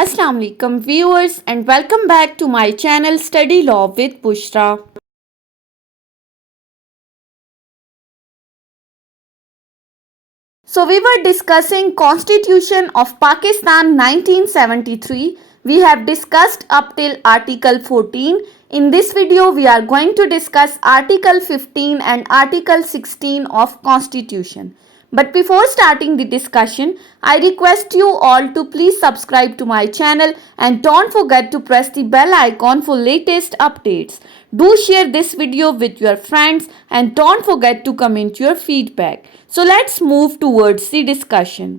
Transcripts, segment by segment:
Assalamu alaikum viewers and welcome back to my channel Study Law with Bushra. So we were discussing Constitution of Pakistan 1973. We have discussed up till Article 14. In this video we are going to discuss Article 15 and Article 16 of Constitution. But before starting the discussion, I request you all to please subscribe to my channel and don't forget to press the bell icon for latest updates. Do share this video with your friends and don't forget to comment your feedback. So let's move towards the discussion.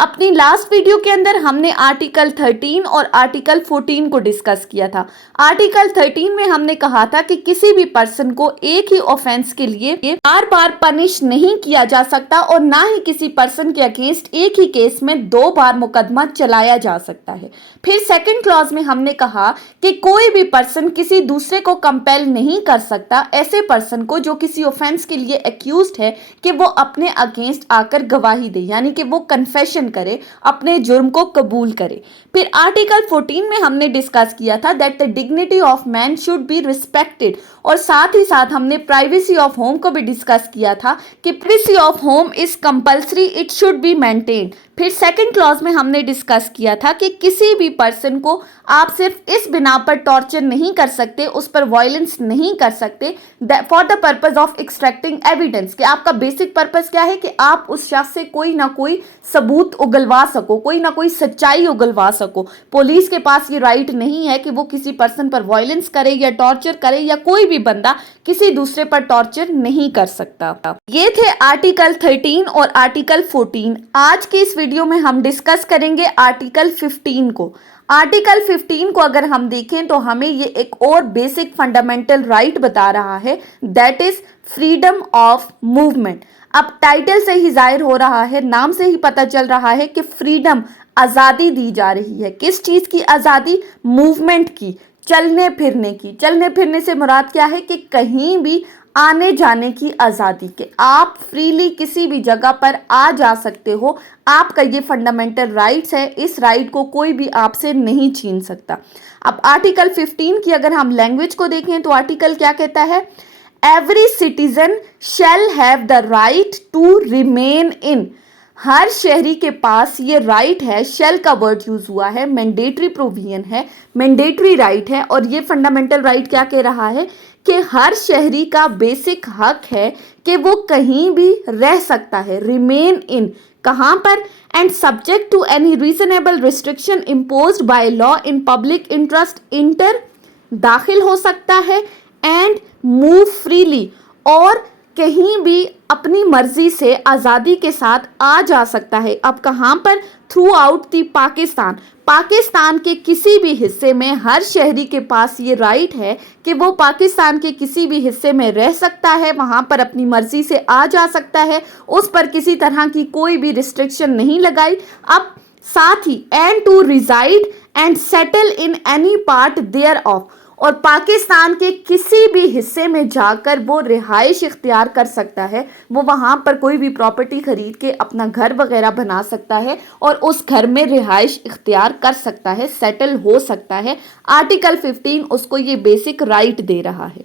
अपनी last video के अंदर हमने article 13 और article 14 को discuss किया था। Article 13 में हमने कहा था कि किसी भी पर्सन को एक ही ऑफेंस के लिए बार बार पनिश नहीं किया जा सकता और ना ही किसी पर्सन के अगेंस्ट एक ही केस में दो बार मुकदमा चलाया जा सकता है। फिर सेकंड क्लॉज में हमने कहा कि कोई भी पर्सन किसी दूसरे को कंपेल नहीं कर सकता ऐसे पर्सन को जो किसी ऑफेंस के लिए एक्यूज्ड है कि वो अपने अगेंस्ट आकर गवाही दे, यानी कि वो कन्फेशन करे, अपने जुर्म को कबूल करे। फिर आर्टिकल 14 में हमने डिस्कस किया था that the dignity of man should be respected और साथ ही साथ हमने प्राइवेसी ऑफ होम को भी डिस्कस किया था कि privacy of home is compulsory, it should be maintained. फिर सेकंड क्लॉज में हमने डिस्कस किया था कि किसी भी पर्सन को आप सिर्फ इस बिना पर टॉर्चर नहीं कर सकते, उस पर वायलेंस नहीं कर सकते for the purpose of extracting evidence, कि आपका बेसिक पर्पस क्या है कि आप उस शख्स से कोई ना कोई सबूत उगलवा सको, कोई ना कोई सच्चाई उगलवा सको। पुलिस के पास ये राइट नहीं है कि वो किसी पर्सन पर वायलेंस करे या टॉर्चर करे, या कोई भी बंदा किसी दूसरे पर टॉर्चर नहीं कर सकता। ये थे आर्टिकल 13 और आर्टिकल 14। आज के इस वीडियो में हम डिस्कस करेंगे आर्टिकल 15 को। आर्टिकल 15 को अगर हम देखें तो हमें ये एक और बेसिक फंडामेंटल राइट बता रहा है, that is freedom of movement. अब टाइटल से ही जाहिर हो रहा है, नाम से ही पता चल रहा है कि फ्रीडम, आज़ादी दी जा रही है। किस चीज़ की आज़ादी? मूवमेंट की, चलने फिरने की। चलने फिरने से मुराद क्या है कि कहीं भी आने जाने की आज़ादी, के आप फ्रीली किसी भी जगह पर आ जा सकते हो। आपका ये फंडामेंटल राइट्स है, इस राइट को कोई भी आपसे नहीं छीन सकता। अब आर्टिकल 15 की अगर हम लैंग्वेज को देखें तो आर्टिकल क्या कहता है? Every citizen shall have the right to remain in. हर शहरी के पास ये राइट है, शेल का वर्ड यूज हुआ है, मैंडेटरी प्रोविजन है, मैंडेटरी राइट है। और ये फंडामेंटल राइट क्या कह रहा है कि हर शहरी का बेसिक हक है कि वो कहीं भी रह सकता है, रिमेन इन, कहाँ पर? And subject to any reasonable restriction imposed by law in public interest, enter, दाखिल हो सकता है, एंड मूव फ्रीली, और कहीं भी अपनी मर्जी से आज़ादी के साथ आ जा सकता है। अब कहाँ पर? Through out the Pakistan. Pakistan के किसी भी हिस्से में हर शहरी के पास ये राइट है कि वो पाकिस्तान के किसी भी हिस्से में रह सकता है, वहाँ पर अपनी मर्जी से आ जा सकता है, उस पर किसी तरह की कोई भी रिस्ट्रिक्शन नहीं लगाई। अब साथ ही and to reside and settle in any part thereof, और पाकिस्तान के किसी भी हिस्से में जाकर वो रिहाइश इख्तियार कर सकता है। वो वहाँ पर कोई भी प्रॉपर्टी खरीद के अपना घर वगैरह बना सकता है और उस घर में रिहाइश इख्तियार कर सकता है, सेटल हो सकता है। आर्टिकल 15 उसको ये बेसिक राइट दे रहा है।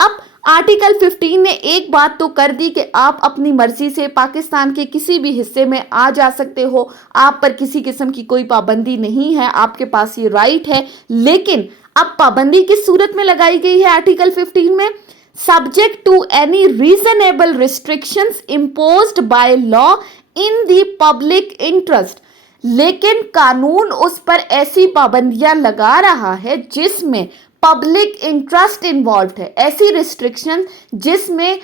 अब आर्टिकल 15 ने एक बात तो कर दी कि आप अपनी मर्जी से पाकिस्तान के किसी भी हिस्से में आ जा सकते हो, आप पर किसी किस्म की कोई पाबंदी नहीं है, आपके पास ये राइट है। लेकिन अब पाबंदी किस सूरत में लगाई गई है आर्टिकल 15 में? Subject to any reasonable restrictions imposed by law in the public interest. लेकिन कानून उस पर ऐसी पाबंदियां लगा रहा है जिसमें पब्लिक इंटरेस्ट इन्वॉल्व है, ऐसी रिस्ट्रिक्शन जिसमें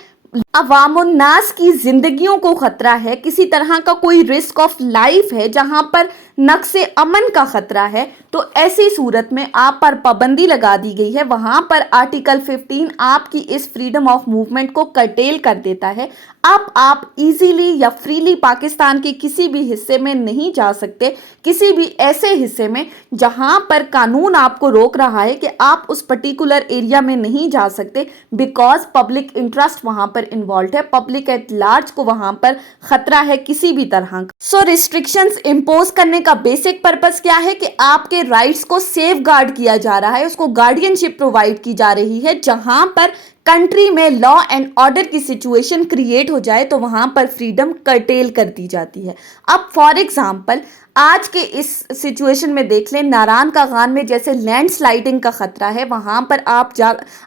अवामुन्नास की जिंदगियों को खतरा है, किसी तरह का कोई रिस्क ऑफ लाइफ है, जहां पर नक्शे अमन का खतरा है, तो ऐसी सूरत में आप पर पाबंदी लगा दी गई है। वहां पर आर्टिकल 15 आपकी इस फ्रीडम ऑफ मूवमेंट को कर्टेल कर देता है। अब आप इजीली या फ्रीली पाकिस्तान के किसी भी हिस्से में नहीं जा सकते, किसी भी ऐसे हिस्से में जहां पर कानून आपको रोक रहा है कि आप उस पर्टिकुलर एरिया में नहीं जा सकते, बिकॉज पब्लिक इंटरेस्ट वहां पर इन्वॉल्व है, पब्लिक एट लार्ज को वहां पर खतरा है किसी भी तरह का। सो रिस्ट्रिक्शंस इम्पोज करने का बेसिक पर्पस क्या है कि आपके राइट्स को सेफ गार्ड किया जा रहा है, उसको गार्डियनशिप प्रोवाइड की जा रही है। जहां पर कंट्री में लॉ एंड ऑर्डर की सिचुएशन क्रिएट हो जाए तो वहां पर फ्रीडम कर्टेल कर दी जाती है। अब फॉर एग्जांपल आज के इस सिचुएशन में देख लें, नारायण का गान में जैसे लैंडस्लाइडिंग का खतरा है, वहां पर आप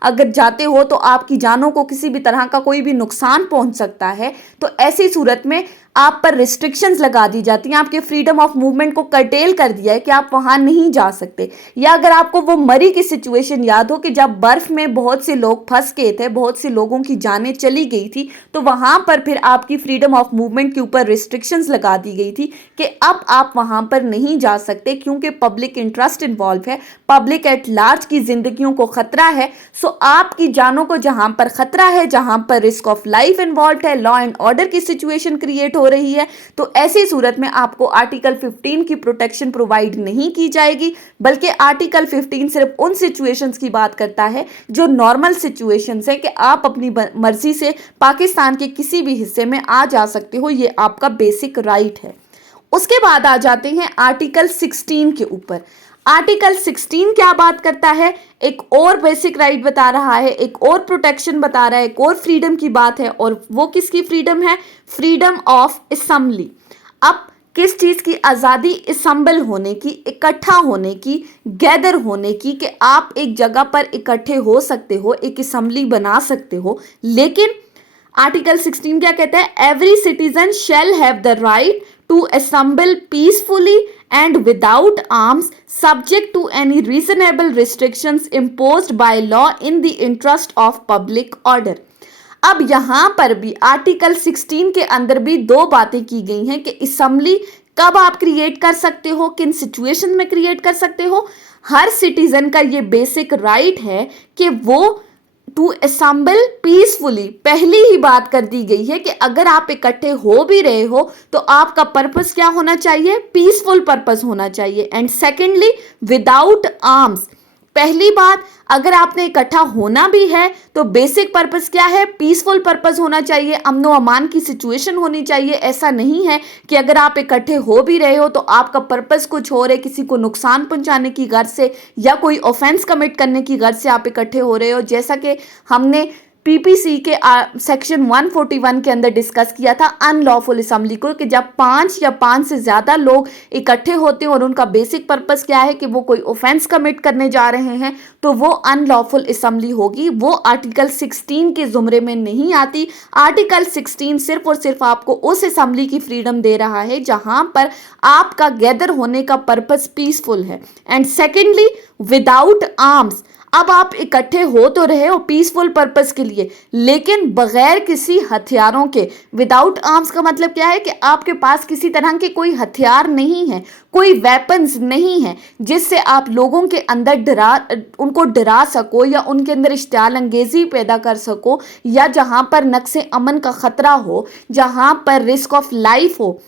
अगर जाते हो तो आपकी जानों को किसी भी तरह का कोई भी नुकसान पहुंच सकता है। तो ऐसी सूरत में आप पर रिस्ट्रिक्शंस लगा दी जाती हैं, आपके फ्रीडम ऑफ मूवमेंट को कर्टेल कर दिया है कि आप वहां नहीं जा सकते। या अगर आपको वो मरी की सिचुएशन याद हो कि जब बर्फ में बहुत से लोग फंस गए थे, बहुत से लोगों की जानें चली गई थी, तो वहां पर फिर आपकी फ्रीडम ऑफ मूवमेंट के ऊपर रिस्ट्रिक्शंस लगा दी गई थी कि अब आप वहां पर नहीं जा सकते क्योंकि पब्लिक इंटरेस्ट इन्वॉल्व है, पब्लिक एट लार्ज की जिंदगियों को खतरा है। सो आपकी जानों को जहां पर खतरा है, जहां पर रिस्क ऑफ लाइफ इन्वॉल्व है, लॉ एंड ऑर्डर की सिचुएशन क्रिएट हो रही है, तो ऐसी सूरत में आपको आर्टिकल 15 की प्रोटेक्शन प्रोवाइड नहीं की जाएगी, बल्कि आर्टिकल 15 सिर्फ उन सिचुएशंस की बात करता है जो नॉर्मल सिचुएशंस है कि आप अपनी मर्जी से पाकिस्तान के किसी भी हिस्से में आ जा सकते हो, ये आपका बेसिक राइट है। उसके बाद आ जाते हैं आर्टिकल 16 के ऊपर। आर्टिकल 16 क्या बात करता है, एक और बेसिक राइट बता रहा है, एक और प्रोटेक्शन बता रहा है, एक और फ्रीडम की बात है, और वो किसकी फ्रीडम है, फ्रीडम ऑफ असेंबली। अब किस चीज की आज़ादी, असेंबल होने की, इकट्ठा होने की, गैदर होने की, कि आप एक जगह पर इकट्ठे हो सकते हो, एक असेंबली बना सकते हो। लेकिन आर्टिकल 16 क्या कहता है, every citizen shall have the right to assemble peacefully and without arms subject to any reasonable restrictions imposed by law in the interest of public order। अब यहां पर भी आर्टिकल 16 के अंदर भी दो बातें की गई हैं कि असेंबली कब आप क्रिएट कर सकते हो, किन सिचुएशन में क्रिएट कर सकते हो। हर सिटीजन का ये बेसिक राइट है कि वो टू असेंबल पीसफुली, पहली ही बात कर दी गई है कि अगर आप इकट्ठे हो भी रहे हो तो आपका पर्पस क्या होना चाहिए, पीसफुल पर्पस होना चाहिए। एंड सेकेंडली विदाउट आर्म्स, पहली बात अगर आपने इकट्ठा होना भी है तो बेसिक पर्पस क्या है, पीसफुल पर्पस होना चाहिए, अमनो अमान की सिचुएशन होनी चाहिए। ऐसा नहीं है कि अगर आप इकट्ठे हो भी रहे हो तो आपका पर्पस कुछ और है, किसी को नुकसान पहुंचाने की गर्ज से या कोई ऑफेंस कमिट करने की गर्ज से आप इकट्ठे हो रहे हो। जैसा कि हमने पीपीसी के सेक्शन 141 के अंदर डिस्कस किया था अनलॉफुल असेंबली को, कि जब 5 या 5 से ज़्यादा लोग इकट्ठे होते हैं और उनका बेसिक पर्पस क्या है कि वो कोई ऑफेंस कमिट करने जा रहे हैं, तो वो अनलॉफुल असेंबली होगी। वो आर्टिकल 16 के जुमरे में नहीं आती। आर्टिकल 16 सिर्फ और सिर्फ आपको उस असेंबली की फ्रीडम दे रहा है जहां पर आपका गैदर होने का पर्पस पीसफुल है। एंड सेकेंडली विदाउट आर्म्स, अब आप इकट्ठे हो तो रहे हो पीसफुल पर्पस के लिए, लेकिन बगैर किसी हथियारों के। विदाउट आर्म्स का मतलब क्या है कि आपके पास किसी तरह के कोई हथियार नहीं है, कोई वेपन्स नहीं है जिससे आप लोगों के अंदर उनको डरा सको या उनके अंदर इश्तियाल अंगेजी पैदा कर सको, या जहां पर नक्शे अमन का खतरा हो, जहां पर रिस्क ऑफ लाइफ हो,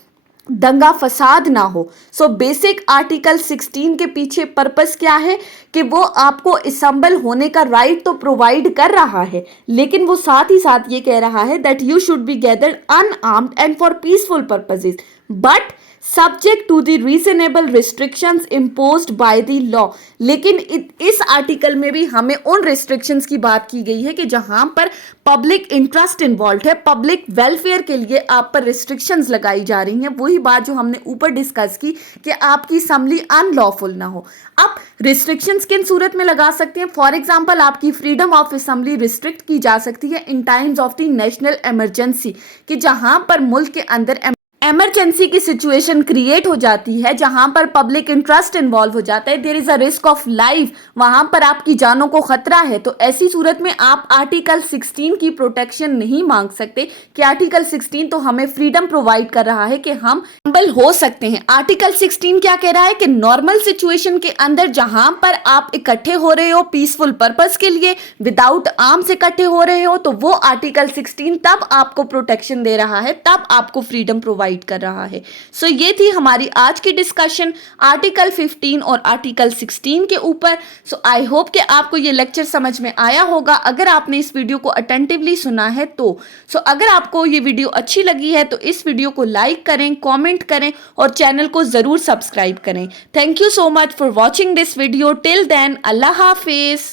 दंगा फसाद ना हो। सो बेसिक आर्टिकल 16 के पीछे पर्पस क्या है कि वो आपको असेंबल होने का राइट तो प्रोवाइड कर रहा है, लेकिन वो साथ ही साथ ये कह रहा है that you should be gathered unarmed and for peaceful purposes but subject to the reasonable restrictions imposed by the law. लेकिन इस आर्टिकल में भी हमें उन रिस्ट्रिक्शंस की बात की गई है कि जहां पर पब्लिक इंटरेस्ट इन्वॉल्व है, पब्लिक वेलफेयर के लिए आप पर रिस्ट्रिक्शंस लगाई जा रही हैं। वही बात जो हमने ऊपर डिस्कस की कि आपकी असेंबली अनलॉफुल ना हो। अब रिस्ट्रिक्शंस किन सूरत में लगा सकते हैं, फॉर एग्जाम्पल आपकी फ्रीडम ऑफ असेंबली रिस्ट्रिक्ट की जा सकती है in times of the national emergency, कि जहां पर मुल्क के अंदर इमरजेंसी की सिचुएशन क्रिएट हो जाती है, जहां पर पब्लिक इंटरेस्ट इन्वॉल्व हो जाता है, there is a risk of life, वहां पर आपकी जानों को खतरा है। तो ऐसी सूरत में आप आर्टिकल 16 की प्रोटेक्शन नहीं मांग सकते कि आर्टिकल 16 तो हमें फ्रीडम प्रोवाइड कर रहा है कि हम असेंबल हो सकते हैं। आर्टिकल 16 क्या कह रहा है कि नॉर्मल सिचुएशन के अंदर जहां पर आप इकट्ठे हो रहे हो पीसफुल पर्पस के लिए, विदाउट आर्म्स इकट्ठे हो रहे हो, तो वो आर्टिकल 16 तब आपको प्रोटेक्शन दे रहा है, तब आपको फ्रीडम प्रोवाइड प्रोवाइड कर रहा है। सो ये थी हमारी आज की डिस्कशन आर्टिकल 15 और आर्टिकल 16 के ऊपर। सो आई होप कि आपको ये लेक्चर समझ में आया होगा अगर आपने इस वीडियो को अटेंटिवली सुना है तो। सो अगर आपको ये वीडियो अच्छी लगी है तो इस वीडियो को लाइक करें, कमेंट करें और चैनल को ज़रूर सब्सक्राइब करें। Thank you so much for watching this video. Till then, Allah हाफिज़।